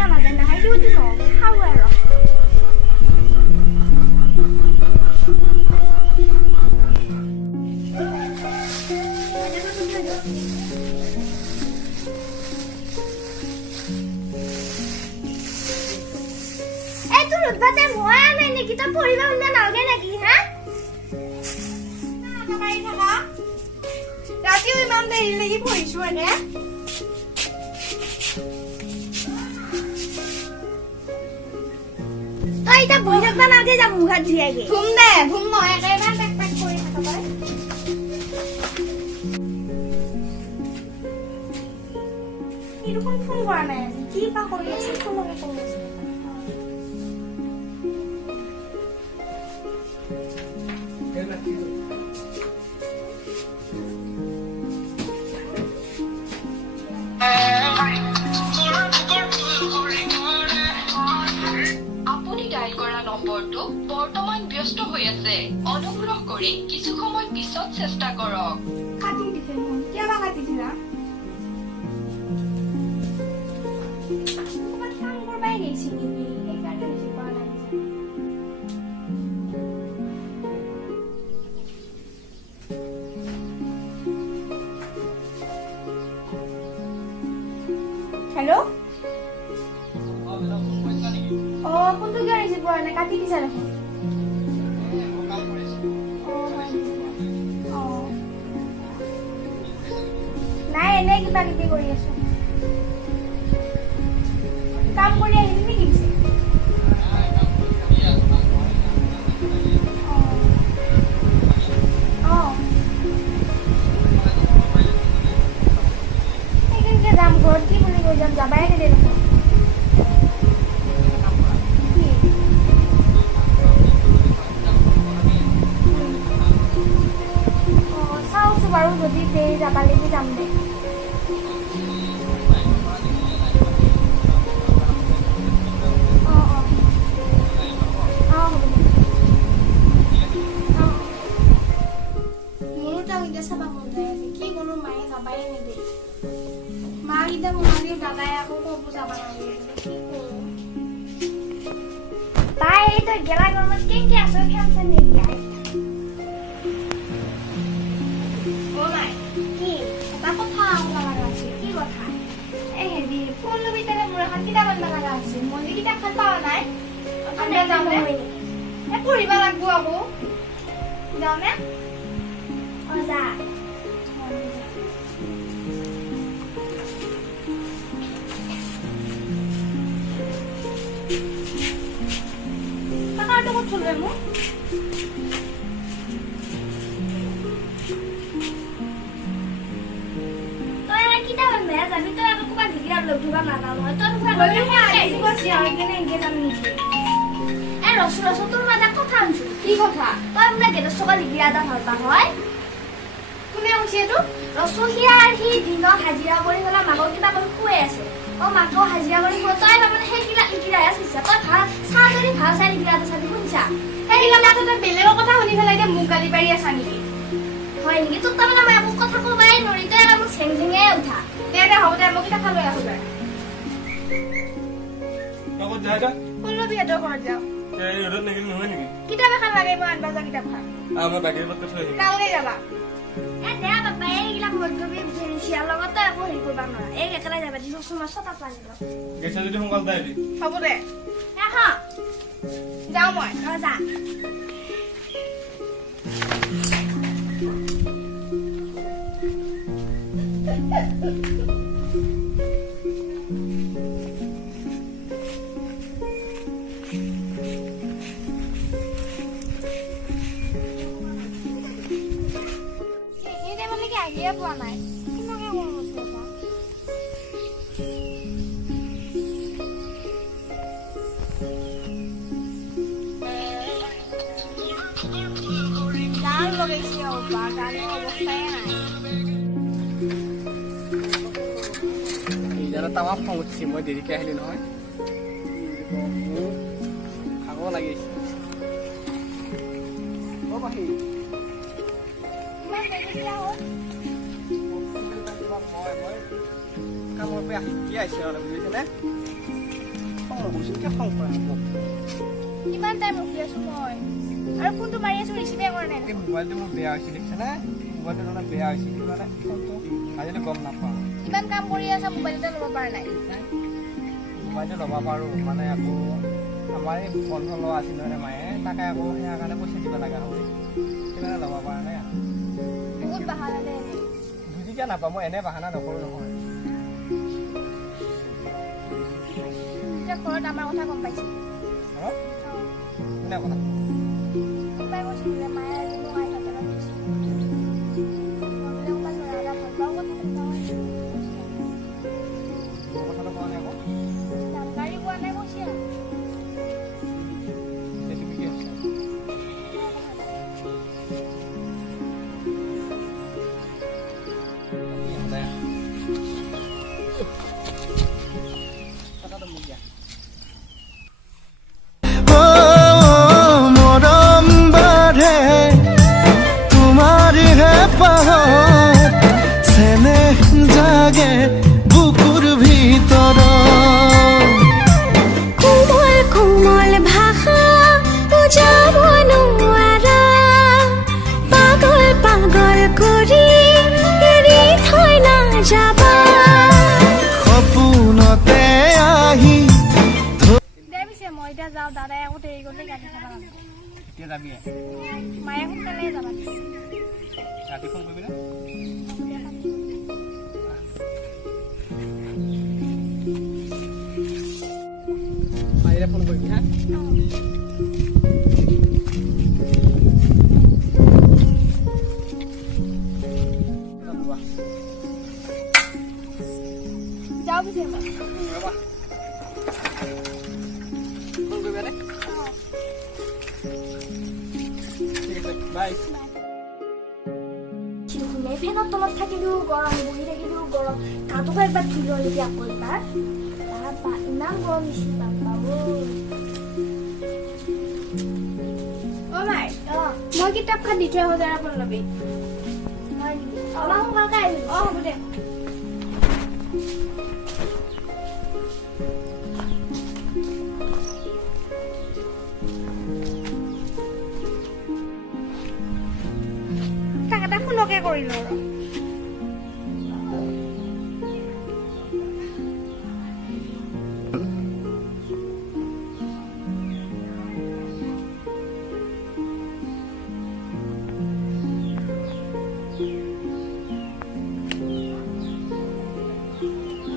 বেয়া নাজানে নাখাই দিওঁতো নহ'ব খাওঁ আৰু kita puriba unna nalge naki ha na mai thaka rati oi mam deri legi porisu ane to ita boirak na nalge jam mugha dhiage thum no ekai na pack pack kori thaka bai irukom phone kora nai aji ki pa kori ase phone loge kori ase বৰ্তমান ব্যস্ত হৈ আছে অনুগ্ৰহ কৰি কিছু সময় পিছত চেষ্টা কৰক কাটি দিছে মন কিবা কাটি দিলা তোমার কাম করবাই গেছি তুমি এই কাটে বেশি পাওয়া নাই হ্যালো ও কোনটো গাড়ি আছে পড়া না কাটি দিছা দেখোন নাই এনে কিবা কিবি কৰি আছো কাম কৰি আহিলি নেকি সেইখিনিকে যাম ঘৰত কি বুলি কৈ যাম যাবাই নিদে দেখোন চাওছো বাৰু যদি দেৰি যাবা লাগি যাম দে তাই তো গেলা গরমত কে আসো ফ্যানসন নেকি আই ও নাই কি এটা কথা আমলা লাগা আছে কি কথা এই হেদি ফোন ভিতরে মোর হাত কিটা বন্ধ লাগা আছে মলি কিটা খাল পাওয়া নাই আমরা যাও না এ পড়িবা লাগবো আবো যাও না ও যা টাকাটা কত চলবে মো তোরা কিটা বানবে যাবি তো আমি কোবা দিগিরা লগ ধুবা না না হয় তোর ঘর বলে আইছি বসি আমি কেন ইগে জানি নিছি এ রসুল তোর মাঝে কথা আনছু কি কথা তোর বলে গেলে সকাল দিগিরা দা ভালতা হয় কোনে হইছে তো রসুহিয়া আর হি দিন হাজিরা কৰি হলা মাগৰ কিটা বল খুৱে আছে ও মাগৰ হাজিৰা কৰি হতাই মানে সেই কিলা ইকিৰা আছে তই ভাল সাজৰি ভাল চাই দিগিৰা দা চাবি শুনছা সেইগিলা মাথাতে বেলেগৰ কথা শুনি পেলাই দে মোক গালি পাৰি আছা নেকি হয় নেকি তোক তাৰমানে মই একো কথা কবাই নৰি তই মোক চেংচেঙে উঠা দে দে হ'ব দে মোক কিটা খালৈ আহো দে কত যায় যা কোনলো বিয়াটো ঘৰত যাও এই ৰদ নেকি নহয় নেকি কিতাপ এখন লাগে মই আনবা যা কিতাপ খাম আমাৰ বাগেৰ পত্ৰ থৈ আহিম কালকে যাবা এ দে বাবা এইগিলা ভোট গবি ফেৰিছিয়া লগত একো হেৰি কৰিবা নোৱাৰা এই একেলা যাবা দিছ সময় ছটা লাগিব গেছা যদি সোনকালে যাই দি হ'ব দে হা যাও মই যা এই মানে কি আহিয়ে পোৱা নাই কিমানে মন আছে গান লগাইছে অবা গানৰ অৱস্থাই নাই এইজানা তামাম খং উঠিছে মই দেৰিকে আহিলো নহয় খাব লাগিছে অ বাহি ইমান দেৰি কিয় হ'ল মই কামৰ পৰা আহি কি আহিছে বুজিছেনে নকৰিছোঁ কিয় খং কৰা হ'ব কিমান টাইম ৰখি আছো মই আৰু ফোনটো মাৰি আছো ৰিচিভে কৰা নাই এই মোবাইলটো মোৰ বেয়া হৈছে দেখিছেনে মোবাইলটো মানে বেয়া হৈছে কিন্তু মানে ফোনটো আজিলৈ গম নাপাওঁ কিমান কাম কৰি আছা মোবাইল এটা ল'ব পৰা নাই মোবাইলটো ল'ব পাৰোঁ মানে আকৌ আমাৰ এই বন্ধ লোৱা আছিল মানে মায়ে তাকে আকৌ সেয়াৰ কাৰণে পইচা দিব লগা হয় সেইকাৰণে ল'ব পৰা নাই বহুত বাহানা দে বুজি কিয় নাপাওঁ মই এনে বাহানা নকৰোঁ নহয় এতিয়া ঘৰত আমাৰ কথা গম পাইছে ঘৰত কোনে কথা কোনোবাই কৈছিলে মায়ে আজি মোক আই তাতে ৰাখিছে অকণমান ল'ৰা এটা ভাল পাওঁ কথা মোৰ কথাটো কোৱা নাই আকৌ গাড়ী পোৱা নাই কৈছে আৰু তুমি কি হৈছে কথাটো মোক দিয়া মৰম বাঢ়ে তোমাৰে হেঁপাহত চেনেহ জাগে বুকুৰ ভিতৰত কোমল কোমল ভাষা বুজাব নোৱাৰা পাগল পাগল কৰি এৰি থৈ নাযাবা সপোনতে আহি দে পিছে মই এতিয়া যাওঁ দাদাই আকৌ দেৰি কৰিলে গাড়ী চাব লাগিব এতিয়া যাবি মায়ে সোনকালে যাবা ৰাতি ফোন কৰিবি নে আহিলে ফোন কৰিবি হা যাওঁ পিছে মই ৰ'বা ফোন কৰিবি নে ঠিক আছে বাই চিহুনে ফেনৰ তলত থাকিলেও গৰম বহি থাকিলেও গৰম গাটোকো একবাৰ ধুই লওঁ নেকি আকৌ এবাৰ বাবা ইমান গৰম দিছে বাবা অ' মাই মই কিতাপখন দি থৈ আহোঁ যাৰ পৰা ল'বি হয় নেকি অলপ সোনকালকে আহিবি অঁ হ'ব দে তাক এটা ফোনকে কৰিলোঁ আৰু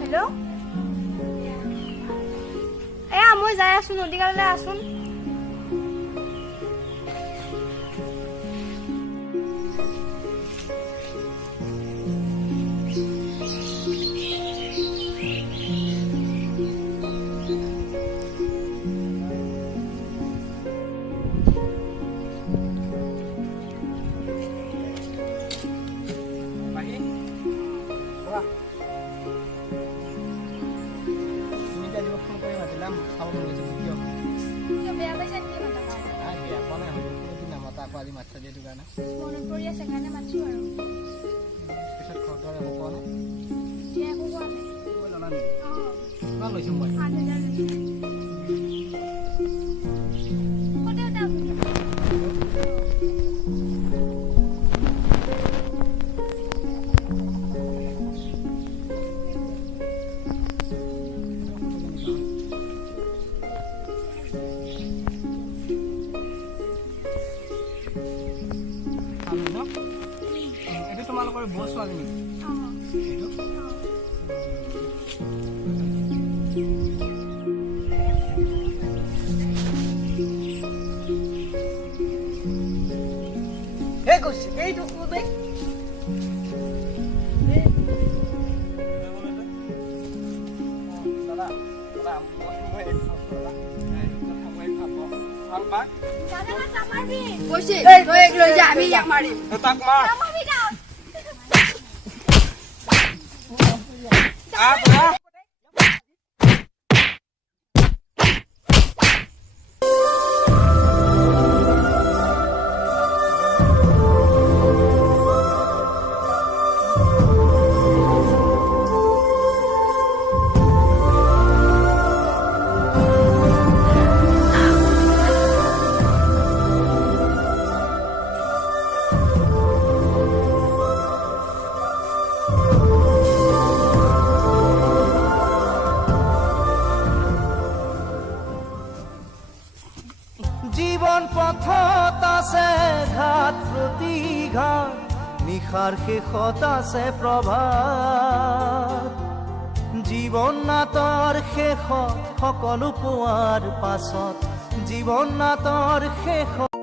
হেল্ল' এয়া মই যাই আছো নদী কাললৈ আছোন মাহী কোৱা তুমি যে আজিব ফোন কৰি মাতিলাম খাব মন গৈছে কিয় বেয়া পাইছা নেকি মাতা নাই বেয়া পোৱা নাই হয়তো কোনোদিন নামাতা আকৌ আজি মাতিছা যিহেতু কাৰণে মনত পৰি আছে কাৰণে মাতিছো আৰু পিছত ঘৰটো আৰু একো কোৱা নাই এতিয়া একো কোৱা নাই মই ল'লা নেকি অঁ কিমান লৈছোঁ মই 8,000 লৈছো ক'তে এটা এইটো তোমালোকৰ বৰ ছোৱালী নেকি এইটো এই কৈছে এইটো কোনে দাদা দাদা মই এই খাব ভাল পাক দাদা কামাৰবি কৈছে তই এক লৈ যা আমি ইয়াক মাৰিম তাক মাৰ কামাৰবি যা তাৰ শেষত আছে প্ৰভাত জীৱন নাটৰ শেষত সকলো পোৱাৰ পাছত জীৱন নাটৰ শেষত